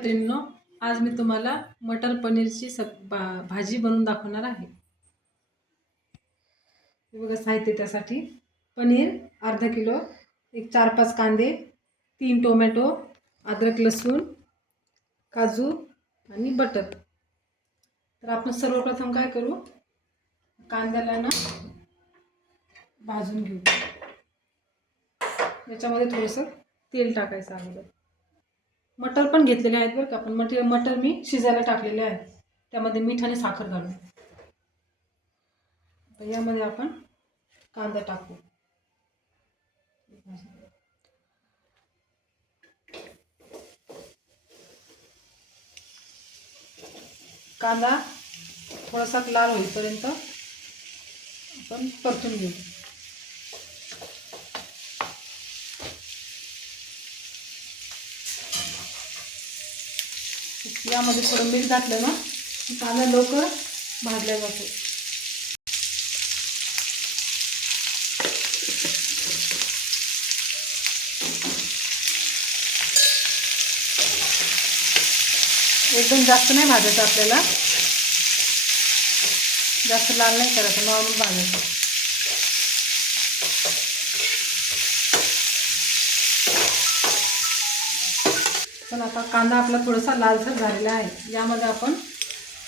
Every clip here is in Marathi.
मैत्रिणींनो, आज मी तुम्हाला मटर पनीरची भाजी बनवून दाखवणार आहे. हे बघा साहित्य त्यासाठी: पनीर अर्धा किलो, एक 4-5 कांदे, 3 टोमॅटो, अद्रक लसूण, काजू आणि बटर. तर आपण सर्वप्रथम काय करू, कांद्याला ना भाजून घेऊ. याच्यामध्ये थोडंसं तेल टाकायचं अगोदर. मटर पण घेतलेले आहेत बरं का, पण मटर मी शिजायला टाकलेले आहेत. त्यामध्ये मीठ आणि साखर घालून. तर यामध्ये आपण कांदा टाकू. कांदा थोडासा लाल होईपर्यंत आपण परतून घेऊ. यामध्ये थोडं मीठ घातलं ना, कांदा लवकर भाजला जातो. एकदम जास्त नाही भाजायचं आपल्याला, जास्त लाल नाही करायचं, नॉर्मल भाजायचं. पण आता कांदा आपला थोडासा लालसर झालेला आहे. यामध्ये आपण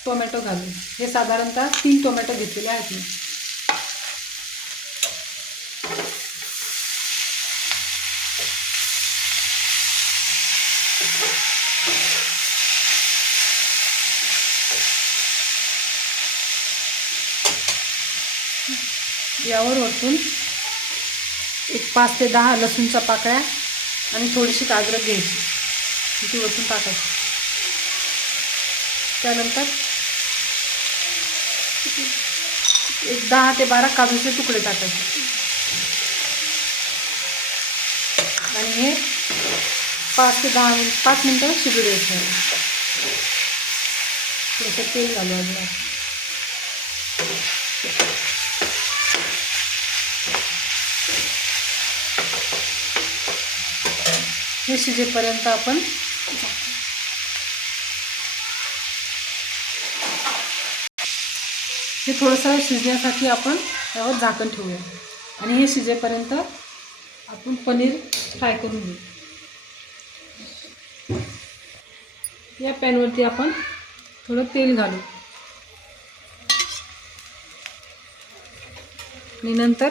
टोमॅटो घालू. हे साधारणतः 3 टोमॅटो घेतलेले आहेत मी. यावर वरतून एक 5 ते 10 लसूणच्या पाकळ्या आणि थोडीशी अद्रक घ्यायची, ती वरतून टाकायची. त्यानंतर एक 10 ते 12 काजूचे तुकडे टाकायचे आणि हे 5 मिनिटं शिजू द्यायचं. थोडंसं तेल घालू अजून. हे शिजेपर्यंत आपण हे थोडंसं शिजण्यासाठी आपण त्यावर झाकण ठेवूया आणि हे शिजेपर्यंत आपण पनीर फ्राय करून घेऊ. या पॅनवरती आपण थोडं तेल घालू आणि नंतर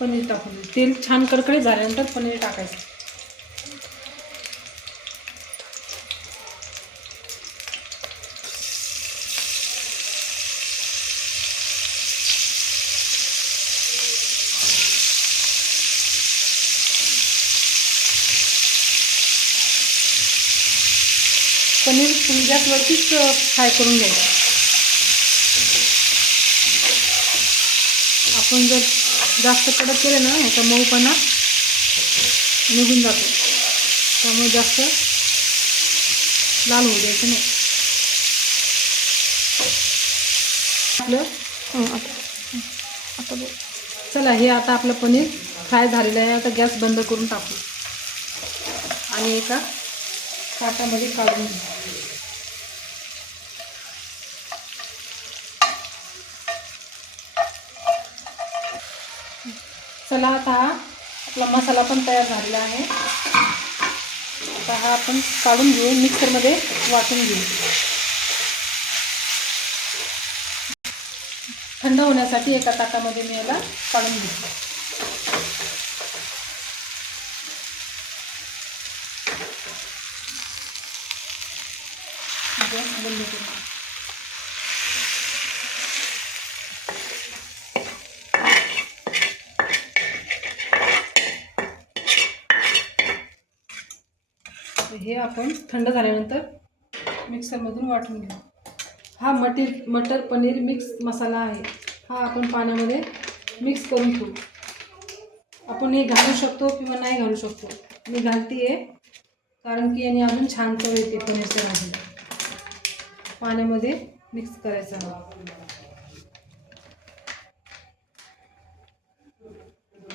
पनीर टाकून देऊ. तेल छान कडकडीत झाल्यानंतर पनीर टाकायचं. पनीर फुल गॅसवरतीच फ्राय करून घ्यायचं. आपण जर जास्त कडक केलं ना, याचा मऊपणा निघून जातो. त्यामुळे जास्त लाल होऊ द्यायचं नाही. चला, हे आता आपलं पनीर फ्राय झालेलं आहे. आता गॅस बंद करून टाकू आणि एका ताटामध्ये काढून घेऊ. चला, आता हा आपला मसाला पण तयार झालेला आहे. आता हा आपण काढून घेऊ, मिक्सरमध्ये वाटून घेऊ. थंड होण्यासाठी एका ताटामध्ये मी याला काढून घेऊ. हे आपण थंड झाल्यानंतर मिक्सरमधून वाटून घेऊ. हा मटर पनीर मिक्स मसाला आहे. हा आपण पाण्यामध्ये मिक्स करून ठेवू. आपण हे घालू शकतो किंवा नाही घालू शकतो. मी घालते कारण की याने अजून छान चव येते पनीरच्या भाजीला. पाण्यामध्ये मिक्स करायचं.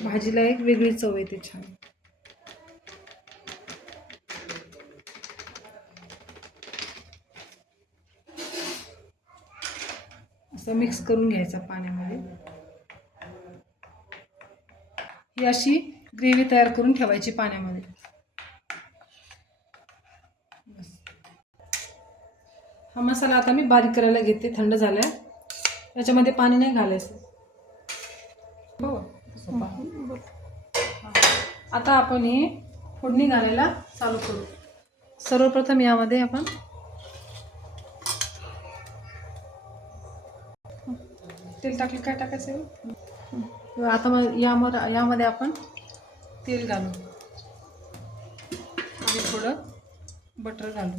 भाजीला एक वेगळी चव येते छान. असं मिक्स करून घ्यायचा पाण्यामध्ये. ही अशी ग्रेव्ही तयार करून ठेवायची पाण्यामध्ये. हा मसाला आता मी बारीक करायला घेते. थंड झालाय. याच्यामध्ये पाणी नाही घालायचं. हो. आता आपण हे फोडणी घालायला चालू करू. सर्वप्रथम यामध्ये आपण तेल टाकले. काय टाकायचं आता मग यामध्ये आपण तेल घालू आणि थोडं बटर घालू.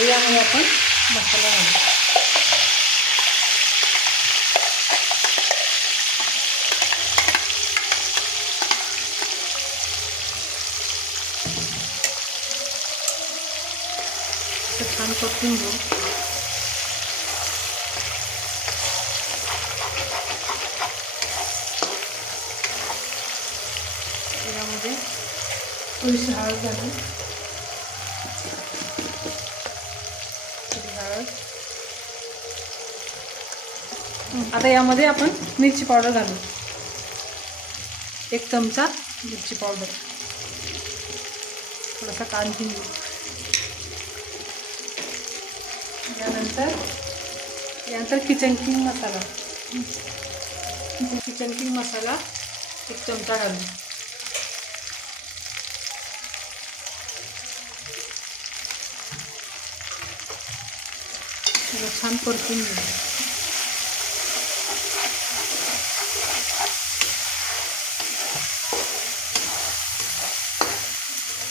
यामध्ये आपण मसाला घालू. छान परतून घेऊ. यामध्ये थोडीशी हळद घालू. आता यामध्ये आपण मिरची पावडर घालू. 1 चमचा मिरची पावडर. थोडासा कांदा घेऊ. यानंतर किचन किंग मसाला. किचन किंग मसाला 1 चमचा घालू. छान परतून घेऊ.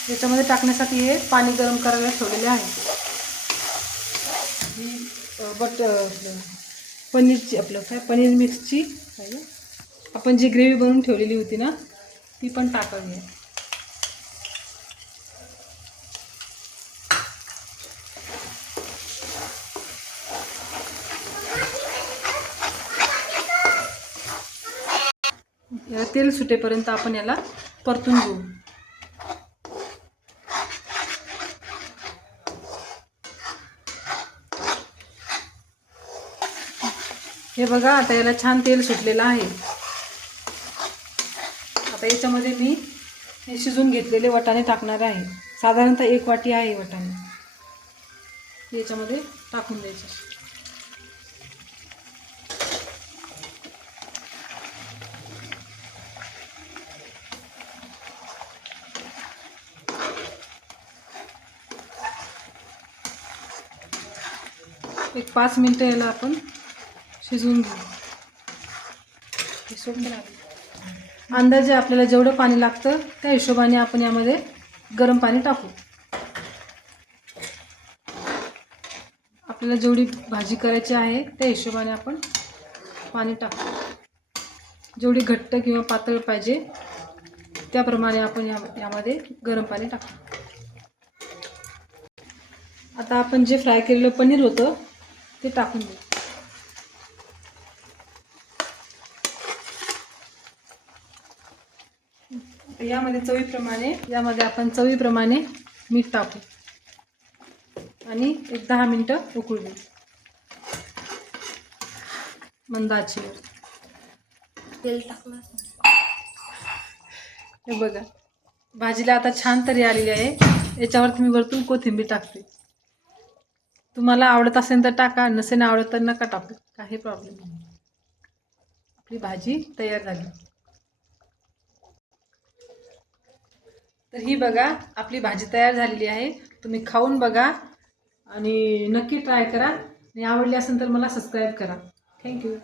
याच्यामध्ये टाकण्यासाठी हे पाणी गरम करायला ठेवलेले आहे. पनीरची पनीर मिक्सची आपण जी ग्रेव्ही बनवून ठेवलेली होती ना ती पण टाकावी. तेल सुटेपर्यंत आपण याला परतून घेऊ. हे बघा आता याला छान तेल सुटलेलं आहे. आता याच्यामध्ये मी हे शिजून घेतलेले वाटाणे टाकणार आहे. साधारणतः 1 वाटी आहे वाटाणे. याच्यामध्ये टाकून द्यायचे. एक 5 मिनिटं याला आपण शिजवून घेऊ. अंदाजे आपल्याला जेवढं पाणी लागतं त्या हिशोबाने आपण यामध्ये गरम पाणी टाकू. आपल्याला जेवढी भाजी करायची आहे त्या हिशोबाने आपण पाणी टाकू. जेवढी घट्ट किंवा पातळ पाहिजे त्याप्रमाणे आपण यामध्ये गरम पाणी टाकू. आता आपण जे फ्राय केलेलं पनीर होतं ते टाकून देऊ. यामध्ये आपण चवीप्रमाणे मीठ टाकू आणि 10 मिनिटं उकळू देऊ मंद आचेवर. तेल टाकलं. हे बघा भाजीला आता छान तरी आलेली आहे. याच्यावरती मी वरतून कोथिंबीर टाकते. तुम्हाला आवडत असेल तर टाका, नसेल आवडत तर नका टाकू. काही प्रॉब्लेम नाही. आपली भाजी तयार झाली. तर ही बघा आपली भाजी तयार झालेली आहे. तुम्ही खाऊन बघा आणि नक्की ट्राय करा. आणि आवडली असेल तर मला सबस्क्राईब करा. थँक्यू.